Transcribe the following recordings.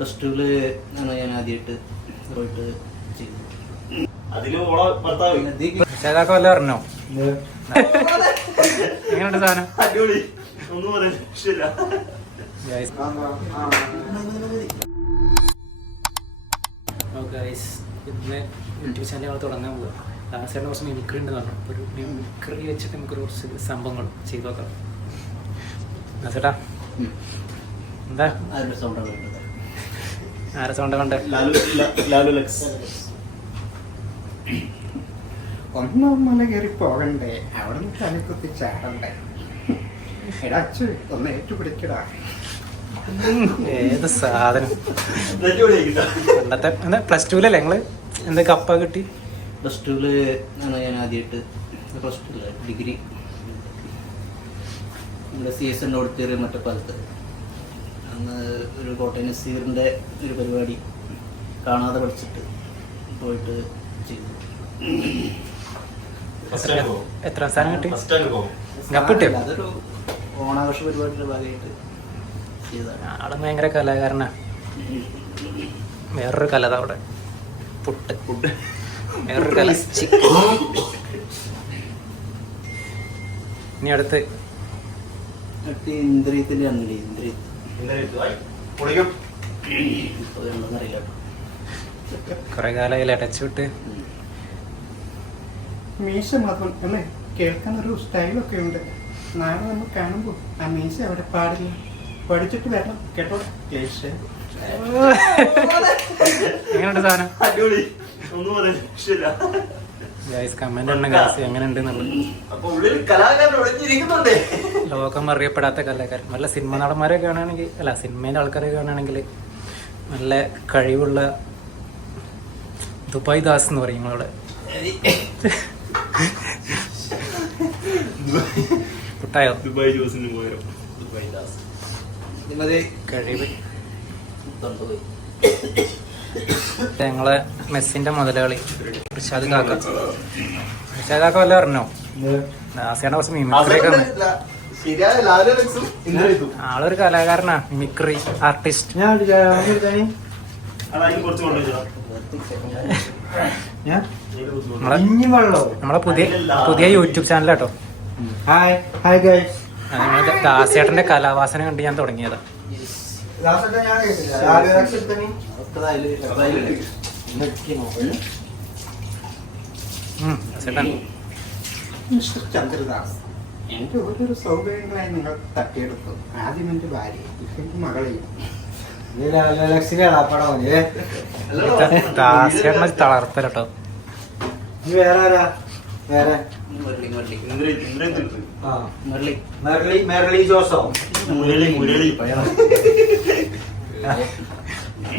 Plus ടുവിൽ ആണ് ഞാൻ ആദ്യമായിട്ട് പോയിട്ട് ചെയ്തു വല്ല പറഞ്ഞോ? എങ്ങനെയുണ്ട് സാധനം? അടിപൊളി. ഒന്നും പറയാൻ ഇന്ന് യൂട്യൂബ് ചാനൽ ഞങ്ങൾ തുടങ്ങാൻ പോവുക ലാസ്റ്റ് കുറച്ച് മിമിക്രി ഉണ്ട് പറഞ്ഞു. അപ്പോൾ ഒരു മിമിക്രി വെച്ചിട്ട് നമുക്ക് കുറച്ച് സംഭവങ്ങൾ ചെയ്തു നോക്കാം. ചേട്ടാ? എന്താ? സൗണ്ട് ആരെ സൗണ്ട് കണ്ടേ ലാലു ലക്സ്. ഒന്നാം മല കയറി പോകണ്ടേ. അവിടെ നിന്ന് തലക്കുത്തി ചാടണ്ടേ. എടാ അച്ചു ഒന്ന് ഏറ്റുപിടിക്കടാ. ഏത് സാധനം? പണ്ടത്തെ എന്താ പ്ലസ് ടുവിലല്ലേ ഞങ്ങൾ എന്താ കപ്പ കിട്ടി? പ്ലസ് ടുവിൽ ഞാൻ ആദ്യമായിട്ട് പ്ലസ് ടു ഡിഗ്രി. നമ്മുടെ സി എസ് എൻ ഓഡിറ്റോറിയം മറ്റപ്പാലത്ത് അന്ന് ഒരു കോട്ടയം നസീറിന്റെ ഒരു പരിപാടി കാണാതെ പഠിച്ചിട്ട് പോയിട്ട് ചെയ്തു. എത്ര സ്ഥാനം കിട്ടി? കപ്പ് കിട്ടിയോ? അതൊരു ഓണാഘോഷ പരിപാടിയുടെ ഭാഗമായിട്ട് ചെയ്തതാണ്. ആൾ ഭയങ്കര കലാകാരനാ. വേറൊരു കലത അവിടെ. പുട്ട്. ഫുഡ് വേറൊരു കല. ഇനി അടുത്ത്. ഇന്ദ്രിയത്തിന്റെ അന്നില്ലേ ഇന്ദ്രിയത്ത് കുറെ കാലമായി അടച്ചു വിട്ട്. മീശ മാത്രം അല്ലേ? കേൾക്കാൻ ഒരു സ്റ്റൈലൊക്കെ ഉണ്ട്. നാളെ നമ്മൾ കാണുമ്പോൾ ആ മീശ അവിടെ പാടില്ല. പഠിച്ചിട്ട് വരണം. കേട്ടോ? എങ്ങനെയുണ്ട് സാധനം? അടിപൊളി. ഒന്നും പറയാൻ കമന്റ് ഉണ്ട് എങ്ങനെയുണ്ട് അപ്പൊ ഉള്ളിൽ കലാകാരൻ ഒളിഞ്ഞിരിക്കുന്നുണ്ടേ ലോകം അറിയപ്പെടാത്ത കലാകാരൻ. നല്ല സിനിമ നടന്മാരെ കാണുകയാണെങ്കിൽ അല്ല സിനിമയിലെ ആൾക്കാരെ കാണുകയാണെങ്കിൽ നല്ല കഴിവുള്ള ദുബായ് ദാസ് എന്ന് പറയും നിങ്ങളോട് പുട്ടായോ ദുബായ് ജോസിന് പോയോ ദുബായ് ദാസ്. ഇതിമതി കഴിവ്. ഞങ്ങളെ മെസ്സിന്റെ മുതലാളി പ്രശാദ് കാക്ക. പ്രശാദ് കാക്ക വല്ല പറഞ്ഞോ ദാസിയുടെ കുറച്ച് മിമിക്രി ആളൊരു കലാകാരനാ മിക്രി ആർട്ടിസ്റ്റ്. ഞാൻ നമ്മളെ നമ്മളെ പുതിയ പുതിയ യൂട്യൂബ് ചാനലാട്ടോ ഹായ് ഹായ് ഗൈസ് ദാസേട്ടന്റെ കലാവാസന കണ്ട് ഞാൻ തുടങ്ങിയതാ. മിസ്റ്റർ ചന്ദ്രദാസ്. എന്റെ ഓരോരു സൗകര്യങ്ങളായി നിങ്ങൾ തട്ടിയെടുത്തു. ആദ്യം എന്റെ ഭാര്യ ഇപ്പൊ മകളെയും. തളർത്തലട്ടോ വേറെ ആരാ? വേറെ? മുരളി മുരളി. ഇന്ദ്രിയത്ത് ഇന്ദ്രിയത്ത് ആ. മുരളി. മെർലി മെർലി ജോസോ. മുരളി മുരളി.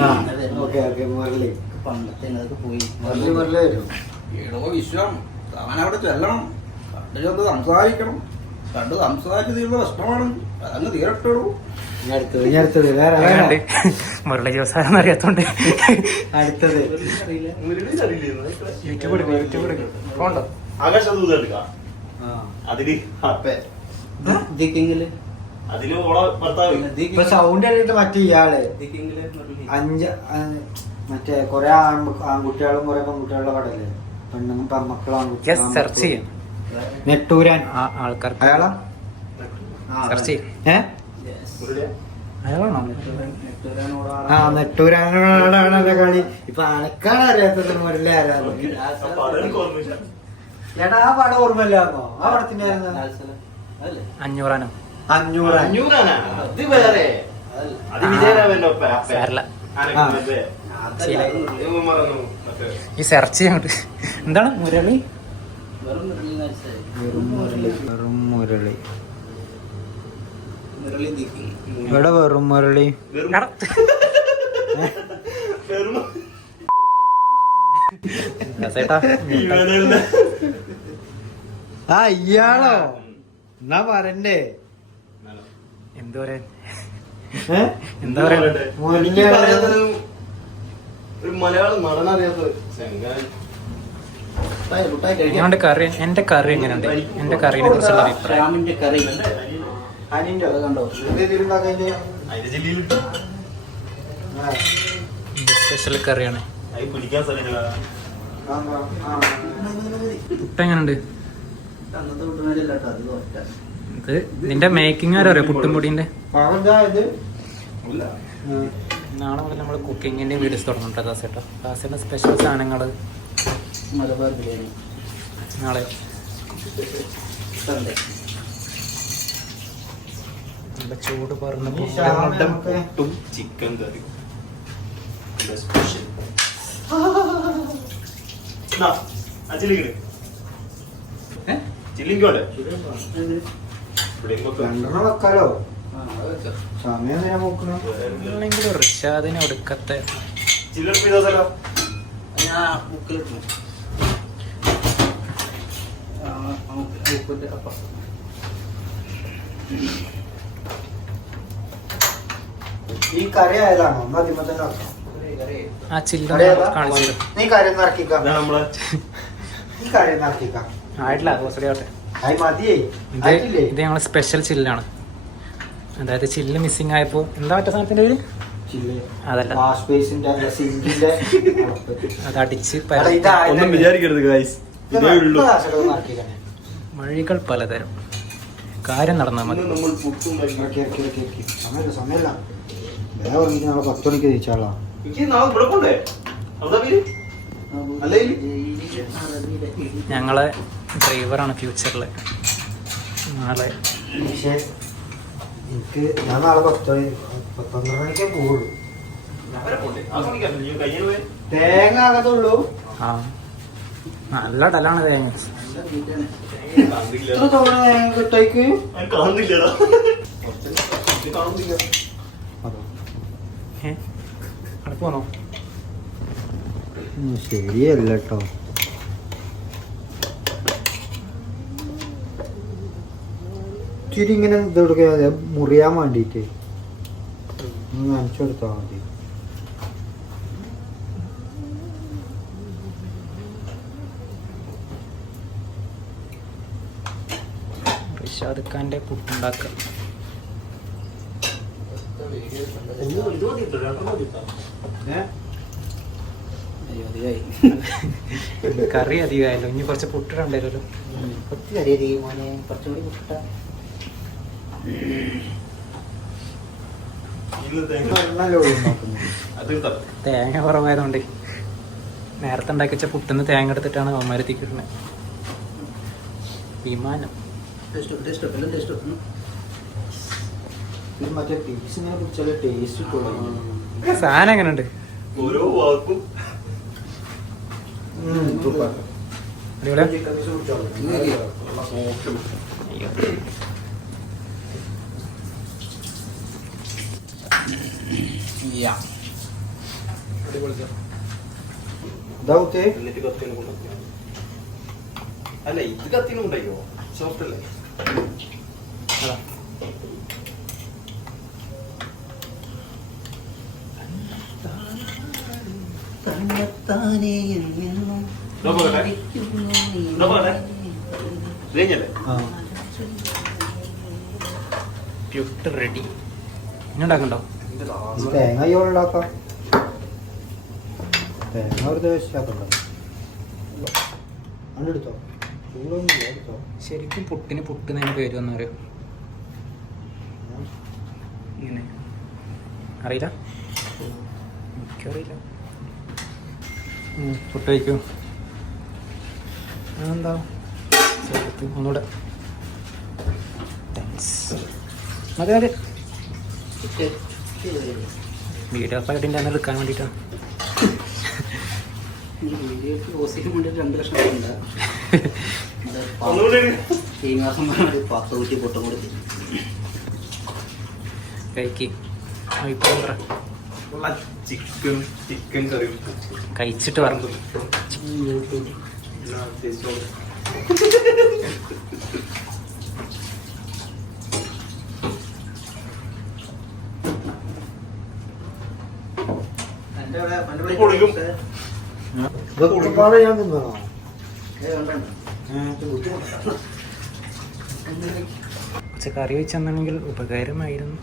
ആ ഓക്കെ ഓക്കെ മുരളി. പണ്ടത്തെ പോയി. മുരളി മുരളി വരും. വിശ്വം താൻ അവിടെ ചെല്ലണം. കണ്ട് സംസാരിക്കണം. കണ്ട് സംസാരിച്ച് തീരുന്ന പ്രശ്നമാണ് മുരളി ജോസാരെന്ന് അറിയാത്തോണ്ട്. അടുത്തത്. യൂട്യൂബ് എടുക്കും യൂട്യൂബ് അതിൽ അതിൽ ഓളെ ഭർത്താവ് സൗണ്ട് കേട്ടിട്ട് മറ്റേ ഇയാൾ. അഞ്ച് ആ, മറ്റേ കൊറേ ആൺ- ആൺകുട്ടികളും കൊറേ പെൺകുട്ടികളുടെ പടല്ലേ? പെണ്ണും പെൺമക്കളും ആൺകുട്ടികളും. നെട്ടൂരാൻ. ആ ആൾക്കാർക്ക്. അയാളാ? സെർച്ച് ഏ? അയാളാണോ? ആ നെട്ടൂരാനോടാണ് എന്റെ കളി. ഇപ്പൊ അനക്കാണ് അറിയാത്തത് മുരളി ആ പടം ഓർമ്മയില്ലാന്നോ ആ പടത്തിന്റെ അഞ്ഞൂറാനോ. അഞ്ഞൂറ് അഞ്ഞൂറാനാ? അത് വേറെ. അതല്ല. അത് വിജയരാമന്റെ ഒപ്പ അപ്പേ സാരല്ല ആനക്ക് ആ. മറ്റേ ശരി. ഇവൻ മറന്നു മറ്റേ. ഈ സെർച്ച് ചെയ്യാൻ എന്താണ് മുരളി? വെറും മുരളി. ഇവിടെ വെറും മുരളി. ആ ഇയാളോ? എന്നാ പറയണ്ടേ? എന്താ പറയാൻ? എന്താ പറയാ ഒരു മലയാളം നടനറിയാത്ത ചെങ്ങായി. എങ്ങനെയുണ്ട് കറി എന്റെ കറി എങ്ങനെയുണ്ട്? എന്റെ കറിയെ കുറിച്ചുള്ള അഭിപ്രായം. സ്പെഷ്യൽ കറിയാണ്. പുട്ട് എങ്ങനെയുണ്ട്? ഇത് ഇതിന്റെ മേക്കിംഗ് ആരോ അറിയോ? പുട്ടും പൊടിന്റെ നാളെ മുതൽ നമ്മൾ കുക്കിങ്ങിന്റെ വീഡിയോസ് തുടങ്ങും കേട്ടോ ദാസേട്ടാ. ദാസേട്ട സ്പെഷ്യൽ സാധനങ്ങൾ മലബാർ ബിരിയാണി. നാളെ. സൺഡേ നല്ല ചൂട് പറഞ്ഞ പുട്ടും. ചിക്കൻ കറി സ്പെഷ്യൽ ചില്ലിക്കട്. ചില്ലിക്കോട്ടെ രണ്ടെണ്ണം വെക്കാലോ? സമയം നോക്കണ റിഷാദിന് ഒടുക്കത്തെ പീസാസല്ലോ ഞാൻ ബുക്കിലിട്ടു. ഉപ്പിന്റെ അപ്പം ഈ കറി ആയതാണോ ഒന്ന് അതിമ തന്നെ വെക്കാം ആ കാണിച്ചു നീ കാര്യം നമ്മളെ. ആയിട്ടില്ല കുറച്ചുകൂടി ആവട്ടെ. ഇത് ആയിട്ടില്ലേ? സ്പെഷ്യൽ ചില്ലാണ്. അതായത് ചില്ല് മിസ്സിങ് ആയപ്പോ എന്താ മറ്റേ സാധനത്തിന്റെ പേര്? ചില്ല്. അതല്ല. വാഷ് ബേസിന്റെ സിങ്കിന്റെ അത് അടിച്ച് എടാ, പരത്തി. ഇതാ ഒന്നും വിചാരിക്കരുത് ഗൈസ് ഇതേ ഉള്ളൂ. വഴികൾ പലതരം. കാര്യം നടന്നാൽ മതി. പത്ത് മണിക്ക് ഞങ്ങളെ ഡ്രൈവറാണ് ഫ്യൂച്ചറിൽ നാളെ. പക്ഷേ എനിക്ക് ഞാൻ നാളെ പത്ത് മണി പത്തൊന്നര മണിക്കേ പോകുള്ളൂ തേങ്ങ ആകത്തുള്ളൂ. ആ. നല്ല ഡലാണ് തേങ്ങ. എത്ര തവണ കാണുന്നില്ലടാ ഇത് കാണുന്നില്ല ശരിയല്ല കേട്ടോ ഇച്ചിരി ഇങ്ങനെ ഇതെടുക്കുക മുറിയാൻ വേണ്ടിയിട്ട്. കൊടുത്താൽ മതി. റിഷാദ് ഖാന്റെ പുട്ടുണ്ടാക്കുക അയ്യോ അധികമായി കറി അധികമായല്ലോ ഇനി കുറച്ച് പുട്ടിടണ്ടായിരുന്നല്ലോ കുറച്ച് മോനെ. തേങ്ങ. കുറവായതുകൊണ്ട് നേരത്തെ ഉണ്ടാക്കി വെച്ച പുട്ടിന്ന് തേങ്ങ എടുത്തിട്ടാണ് അവന്മാരെത്തിക്ക് ഇടുന്നത് വിമാനം. ടേസ്റ്റ് ടേസ്റ്റ് എല്ലാം ടേസ്റ്റ് ഇത് മറ്റേ പീസ് ഇങ്ങനെ പിടിച്ചാലേ ടേസ്റ്റ് കിട്ടുള്ളൂ. സാധനം എങ്ങനെയുണ്ട് ഓരോ വാക്കും. അല്ല ഇത് കത്തിനുണ്ടോ സോഫ്റ്റ് അല്ലേ? റെഡി ഉണ്ടാക്കണ്ടോ? തേങ്ങ ഉണ്ടാക്കാം. തേങ്ങ ഒരു ഇല്ല, എടുത്തോ ശരിക്കും പുട്ടിന് പുട്ട് എന്നതിന് പേര് വന്നു അറിയോ ഇങ്ങനെ. അറിയില്ല? എനിക്കറിയില്ല. പുട്ട് വയ്ക്കൂ എന്താ ഒന്നുകൂടെ. താങ്ക്സ് മതി മതി. വീഡിയോ പാട്ടിന്റെ അന്ന് എടുക്കാൻ വേണ്ടിയിട്ടാണ്. രണ്ട് ലക്ഷം മാസം ഒരു പത്ത് കുറ്റി പൊട്ടും കൂടി തരും. കഴിക്ക് ചിക്കൻ ചിക്കൻ കറി കഴിച്ചിട്ട് പറഞ്ഞു പാടെ ഞാൻ വേണ്ട. കുറച്ച് കറി വെച്ച് തന്നാണെങ്കിൽ ഉപകാരമായിരുന്നു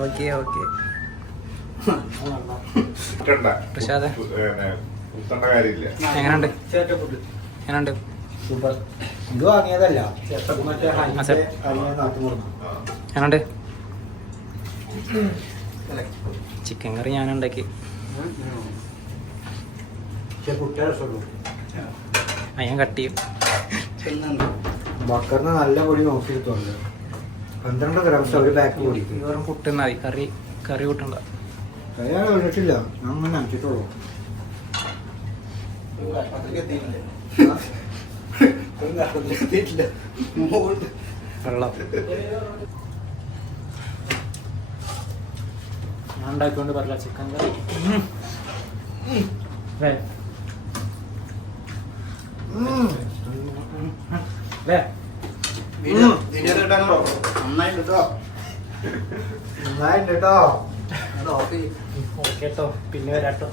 ഓക്കെ ഓക്കെ. പ്രസാദേ. എങ്ങനെയുണ്ട് എങ്ങനെയുണ്ട് സൂപ്പർ. ഇത് വാങ്ങിയതല്ല. എങ്ങനെയുണ്ട്? ചിക്കൻ കറി ഞാൻ ഉണ്ടാക്കി. ഞാൻ കട്ട് ചെയ്യും. ബക്കറിന് നല്ല പൊടി നോക്കിയിട്ടുണ്ട് പന്ത്രണ്ട് ഗ്രാംസ് ഒരു ബാക്ക് പൊടി വെറും പുട്ടുന്നാ മതി. കറി കറി കൂട്ടണ്ട. കയ്യാൽ കഴിഞ്ഞിട്ടില്ല ഞാൻ അങ്ങനെ നനച്ചിട്ടുള്ളൂ എത്തിയിട്ടില്ല ഒരു കഷ്ണത്തിലേക്ക് എത്തിയിട്ടില്ല മുകളിൽ വെള്ളം. ഞാൻ ഉണ്ടാക്കിക്കൊണ്ട് പറയില്ല ചിക്കൻ കറി നന്നായിട്ട് കേട്ടോ പിന്നെ വരാട്ടോ.